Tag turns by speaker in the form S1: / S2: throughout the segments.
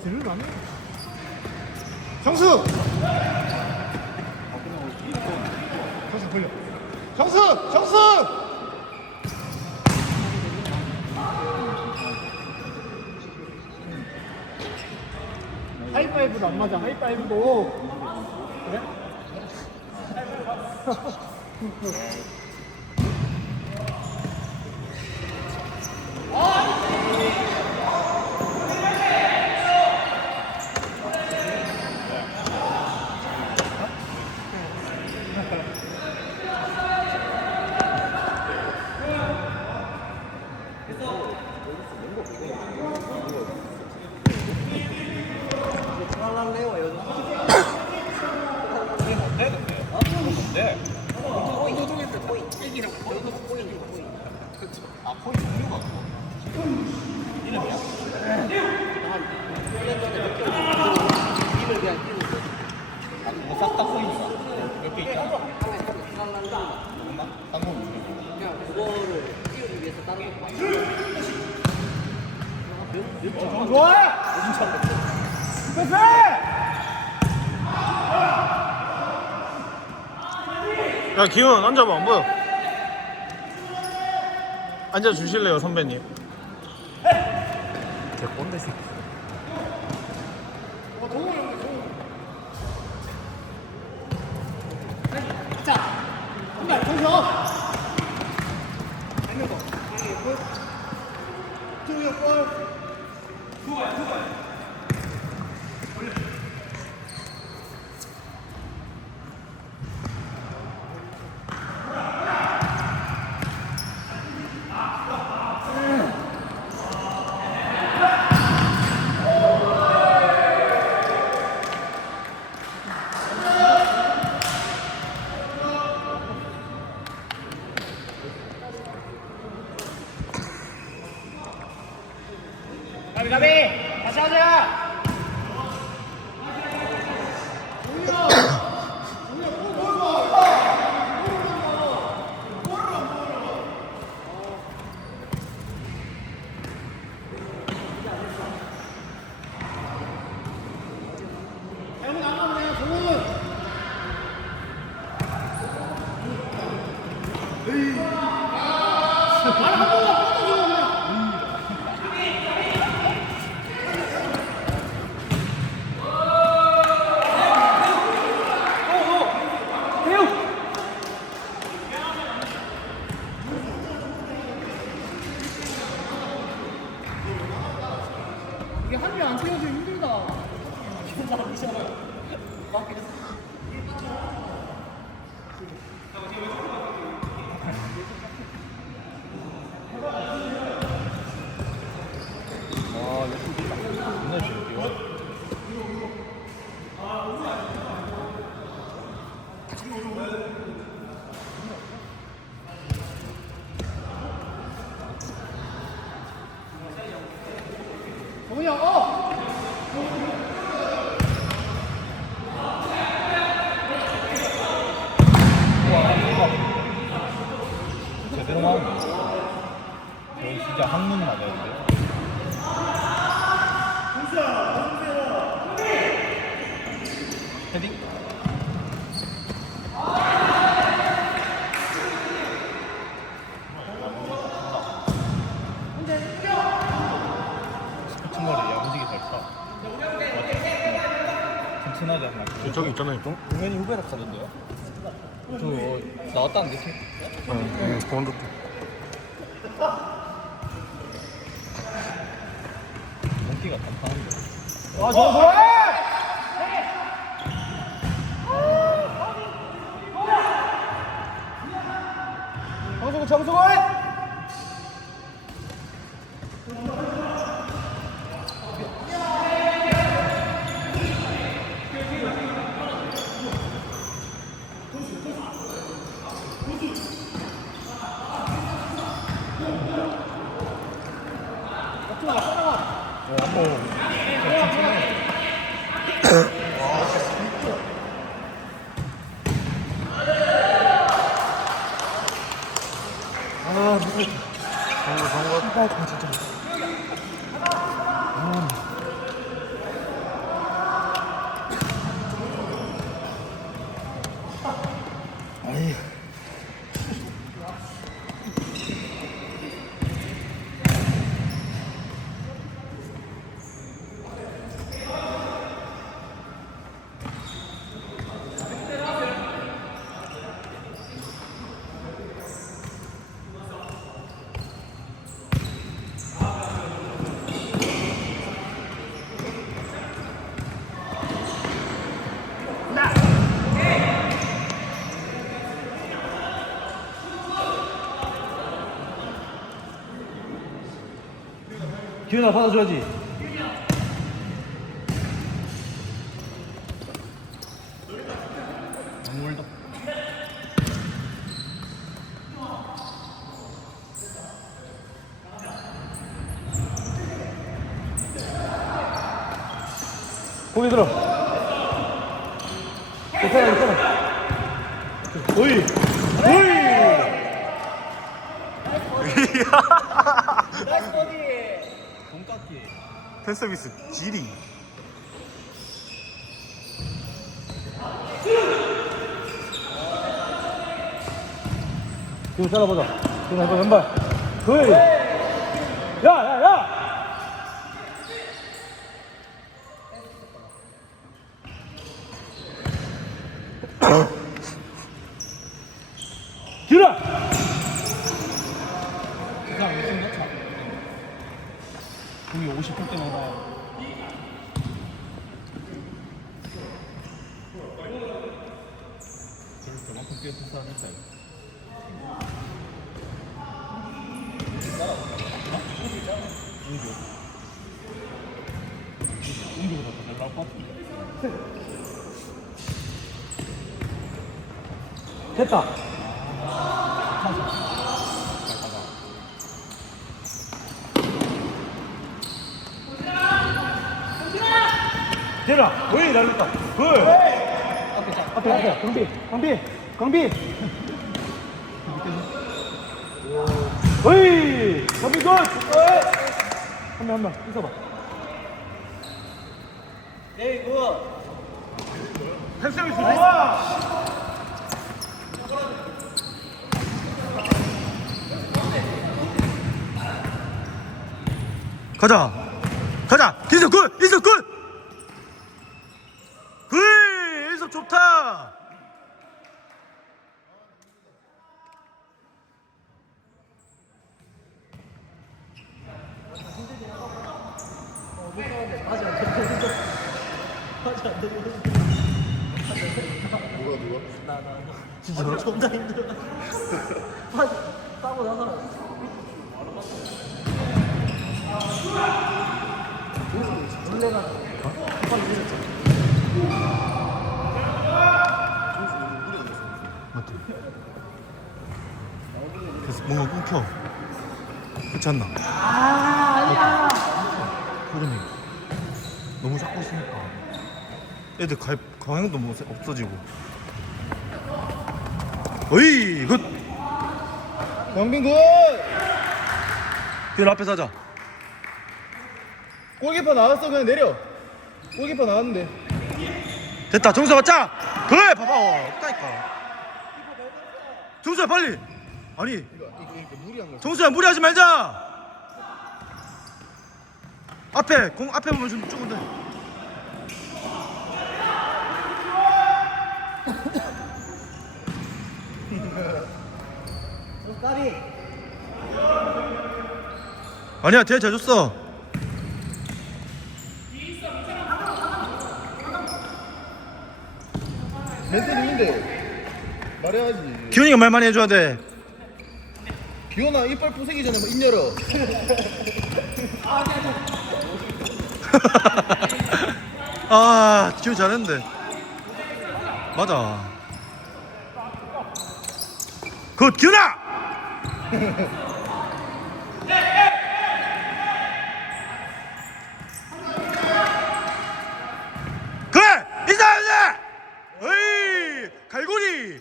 S1: 들을 안 해. 정수! 정수 걸려. 정수! 정수! 하이파이브도 안 맞아. 하이파이브도. 그래?
S2: 싹다 코인이가 몇개 있잖아. 딴거
S3: 그냥 그거를 띄우기 위해서 다른 거
S1: 좋아! 패스!
S4: 야 기훈 앉아봐 안 보여 앉아 주실래요 선배님 제 꼰대 새끼
S2: 말.
S4: 저기 있잖아요 또
S2: 동현이 후배라 카던데요? 저 어, 나왔다는데 팀?
S4: 응, 본드
S2: 몽키가 단판한데.
S1: 아좋아 좋아! 정수근 정수근!
S2: 어, 어.
S5: 기훈아 받아줘야지. 너무 멀다. 돈깎기.
S4: 팬 서비스 지리.
S5: 이거 잘라보자. 이거 해봐. 그 야, 야, 야! 기라!
S2: 이상 무슨 넣자. 공이 50분 때마다. 그만큼 꽤 불쌍했다. 인도보다 더것 같은데.
S5: 됐다. 대라, 왜 날렸다? 그. 앞에, 앞에, 앞에, 강비, 강비, 강비. 어이, 강비 굿. 한명 한 명, 있어봐.
S1: 네, 굿.
S4: 팬 서비스 좋아. 가자. 가자. 인석 굿. 인석 굿. 굿. 인석 좋다.
S1: 진짜 존나 힘들어. 싸고 나서. 놀래가
S4: 맞다. 그래서 뭔가 끊겨. 그렇지 않나? 아, 아니야. 흐름이. 너무 잡고 있으니까. 애들 가, 강행도 뭐 없어지고. 어이, 굿!
S2: 영빈 굿!
S4: 그 앞에서 하자.
S2: 골키퍼 나왔어 그냥 내려. 골키퍼 나왔는데.
S4: 됐다, 정수야 맞자! 그래, 봐봐. 어, 없다니까. 정수야, 빨리! 아니. 정수야, 무리하지 말자! 앞에, 공 앞에 보면 좀 조금 더.
S1: 까비.
S4: 아니야, 뒤에 잘 줬어.
S2: 멘트 있는데 말해야지.
S4: 기훈이가 말 많이 해줘야 돼.
S2: 기현아 이빨 부수기 전에 뭐입 열어.
S4: 아, 기훈 잘했는데. 맞아. 굿, 기훈아! 그래! 이사야지! 어이! 갈고리!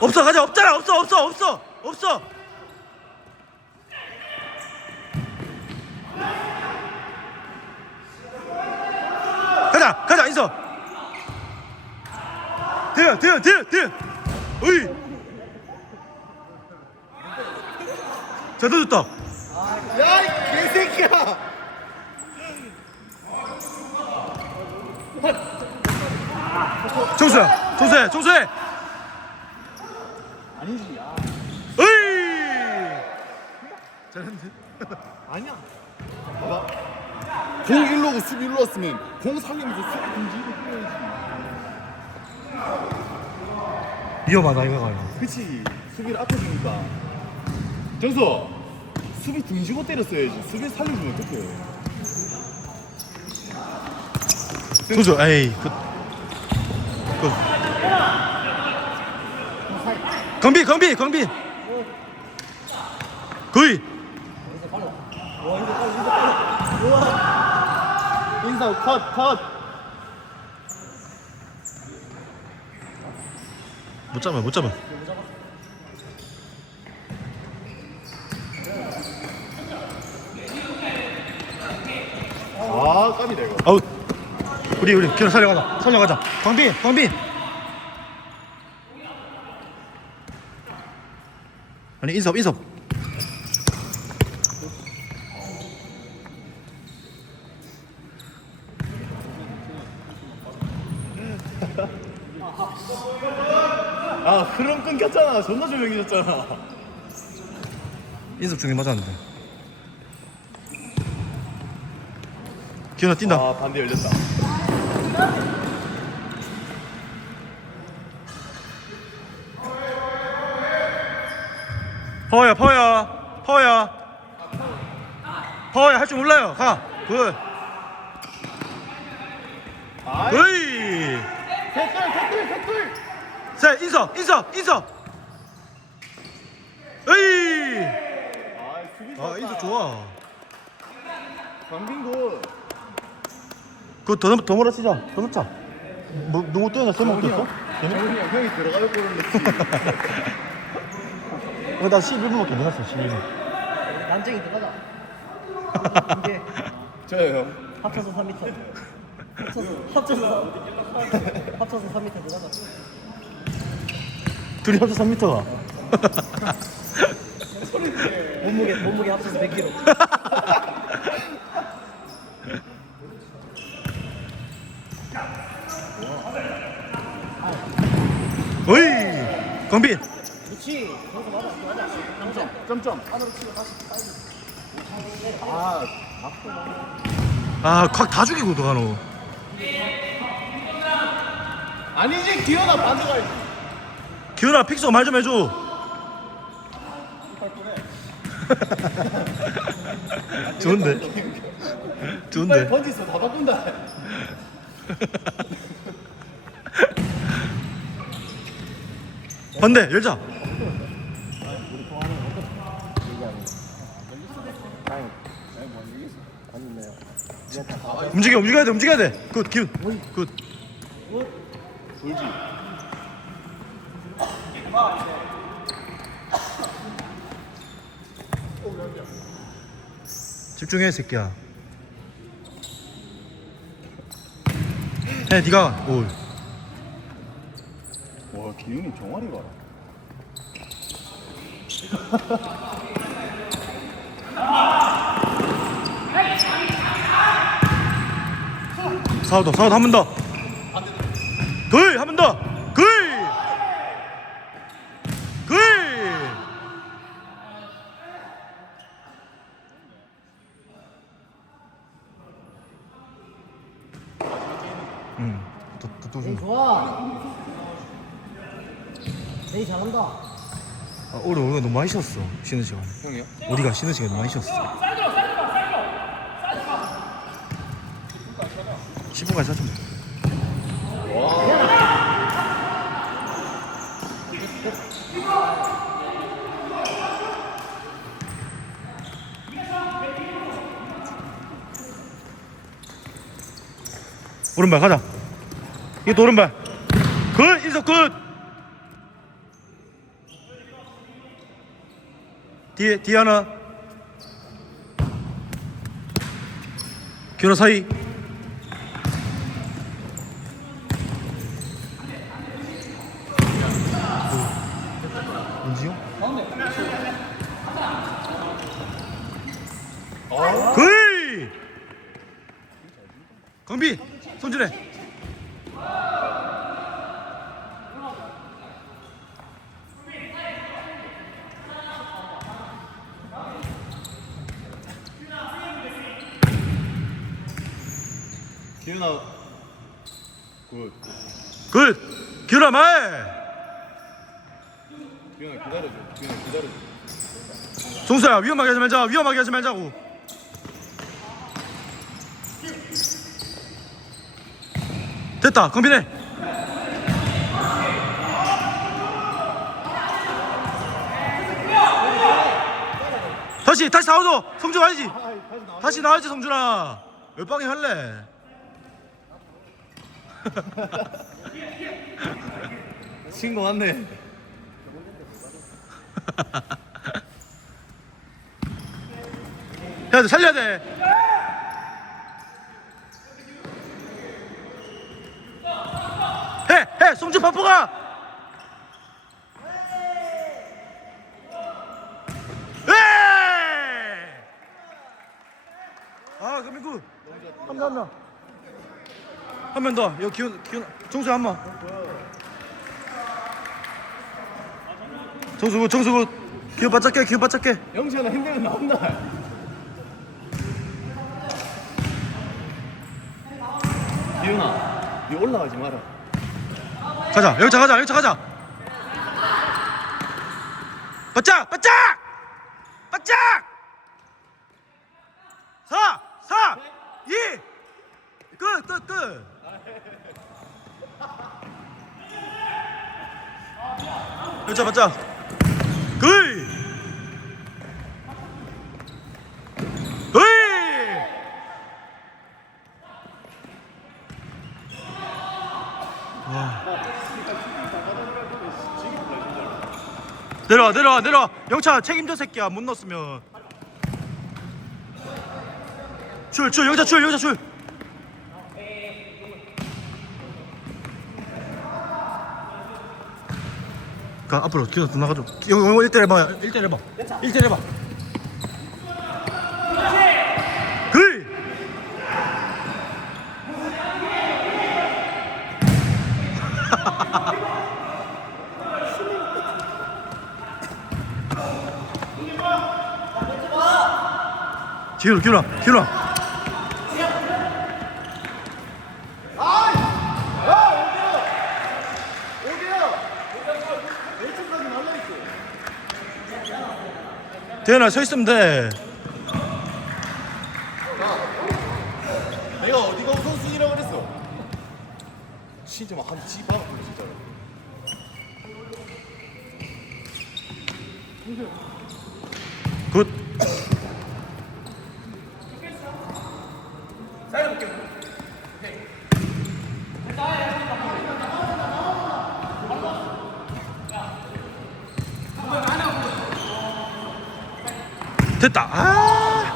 S4: 없어 가자 없잖아 없어 없어 없어 없어 가자 가자 인서 대현 대현 대현 대현 어이 잘 던졌다
S2: 야, 이 개새끼야!
S4: 정수야 정수해 정수해
S2: 아니지, 야.
S4: 어이 잘했는데
S2: 아니야. 봐봐. 공 1로고 수비 1로 왔으면 공 살리면서 수비 금지로 뛰어야지.
S5: 위험하다 이거가
S2: 그치 수비를 앞에 주니까 정수 수비 등지고 때렸어야지. 수비 살려주면 어떡해.
S4: 조조 에이 그, 그. 강비 강비 강비. 거의
S2: 인사 컷컷.
S4: 못 잡아 못 잡아
S2: 아 깜이다 이거.
S4: 아웃. 우리 우리 기어 살려가자. 살려가자. 광비 광비 아니 인섭 인섭.
S2: 아 흐름 끊겼잖아. 존나 조용해졌잖아.
S4: 인섭 중에 맞았는데 기현아 뛴다.
S2: 아 반대 열렸다.
S4: 파워야 파워야 파워야. 파워야 할 줄 몰라요. 가굿
S2: 아
S4: 으이. 자 인섭 인섭 인섭 으이. 아아 인섭 좋아.
S2: 강빙구
S4: 그더 더 몰아치자 더 넣자 뭐 누구 뛰어나 뛰었어?
S2: 정훈이 형 형이 들어가면 골을 넣지
S4: 어, 나 11분밖에 못 났어 11분.
S1: 남정이 들어가자. 이게
S2: 저요 형.
S1: 합쳐서 3m 합쳐서 합쳐서 합쳐서 3m 들어가자.
S4: 둘이 합쳐 3m가.
S1: 몸무게 몸무게 합쳐서 100kg
S4: 강빈.
S1: 그렇지. 거기서 맞아 맞아. 당점
S2: 점점. 아
S4: 아콱 다 죽이고 들어가노?
S2: 아니지 기현아 반대가야지
S4: 기현아 픽서 말 좀 해줘. 좋은데. 좋은데.
S2: 번지서 다 바꾼다
S4: 반대 열자. 움직여 움직여야 돼 움직여야 돼굿 기훈 굿.
S2: 돌지
S4: 집중해 새끼야. 해 니가 올.
S2: 와 기훈이 종아리 봐라
S4: 사우도 사우도 한번 더. 글한번 더. 글. 글. 응. 또, 또, 또
S1: 에이
S4: 좀.
S1: 좋아 에이 잘한다
S4: 아, 오늘 우리가 너무 많이 쉬었어. 쉬는 시간.
S2: 형이요?
S4: 우리가 쉬는 시간 너무 많이 쉬었어. 10분까지 사좀 오른발 가자. 이게 또 오른발. 굿 인석 굿. 뒤에 뒤에 하나. 교라 사이. 은지요? 글! 강비 손질해. 말!
S2: 기다려줘.
S4: 종수야 위험하게 하지 말자. 위험하게 하지 말자고. 됐다. 강빈해 다시 다시 나와줘. 성준 와야지. 다시 나와야지 성준아 몇 방에 할래
S2: 친구 왔네.
S4: 해야 돼 살려야 돼 해! 해! 송준 바쁘가! 에! 아 금민구 한번 한번 한번 더 여기 기운 기운 정수 한 번 정수구 정수구 기운 바짝 깨 기운 바짝 깨
S2: 영지야 힘들면 나온다. 기현아, 니 올라가지 마라.
S4: 가자 여기차 가자 여기차 가자 바짝 바짝 바짝 4 4 2 끝, 끝, 끝. 여자 맞자. 글. 글. 내려와, 내려와, 내려와. 영차 책임져 새끼야. 못 넣었으면. 출, 출, 영차 출, 영차 출. 가 앞으로 기어 더 나가줘. 영, 영, 1대 해봐. 1대 해봐. 1대 해봐. 글. 기울어, 기울어, 기울어. 대현아 서 있으면 돼.
S2: 내가 어디가 우선순위라고 그랬어? 진짜 막한 집안 진짜.
S4: 굿. 됐다. 아.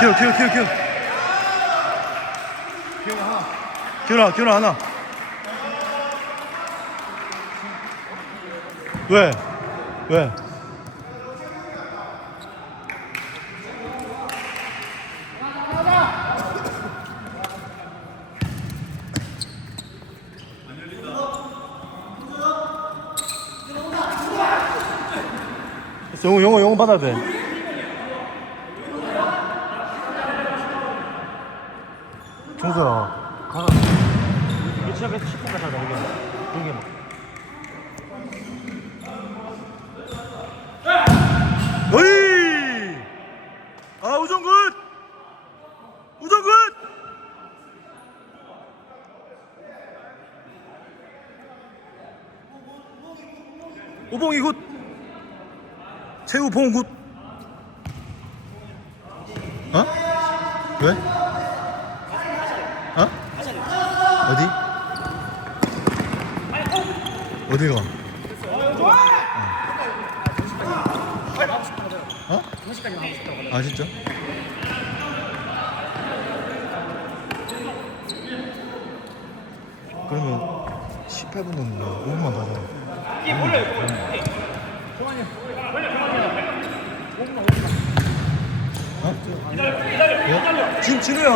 S4: 기어 기어 기어 기어. 기어나 기어나 하나. 왜? 왜? 영어 받아야 돼. 가라. 이거 시작해서 10분까지 하자 여기. 여기 막. 어이! 아 우정 굿! 우정 굿! 오봉이 굿! 최우 봉 굿! 어? 왜? 어? 어디? 어디로 가? 어? 아 진짜? 그러면 18분 넘는다 5분만 더 하자 이게 몰라요 어? 지금 진우야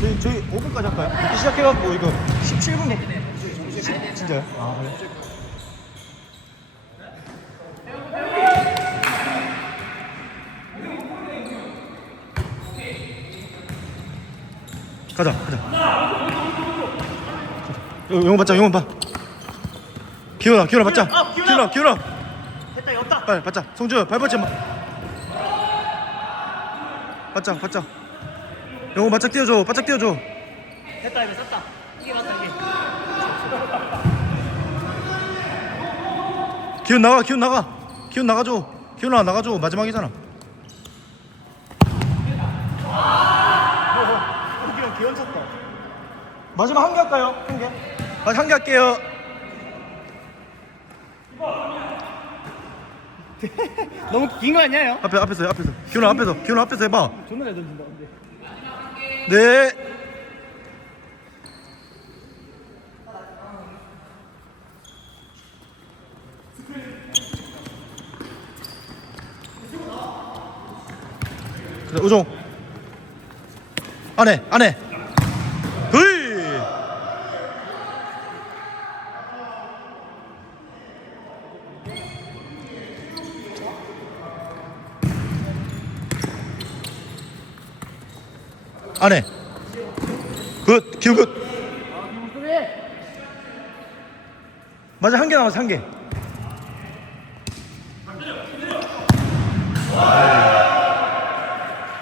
S4: 저희, 저희 5분까지 할까요? 시작해갖고 이거 17분 진짜요? 아 그래? 가자 가자 영- 영원 받자 영원 봐 기훈아 기훈아 받자.
S1: 아, 기훈아!
S4: 기훈아 기훈아.
S1: 됐다 없다.
S4: 빨리 받자. 성준 발 받지 마. 받자 받자. 영원 바짝 띄워줘 바짝 띄워줘.
S1: 됐다 이거 썼다. 이게 맞다 이게.
S4: 기훈 나가 기훈 나가. 기훈 나가줘. 기훈아 나가줘. 마지막이잖아.
S5: 그냥 기원 쳤다. 마지막 한 개 할까요? 한 개?
S4: 아, 한개 할게요
S5: 너무 긴 거 아니에요?
S4: 앞에 앞에서 해, 앞에서. 기훈아 앞에서. 기훈아 앞에서 해봐.
S5: 존나 잘 던진다 근데.
S4: 네. 그래 우종 안해 안해 으이 안해 굿 기우 굿. 맞아 한 개 남았어 한개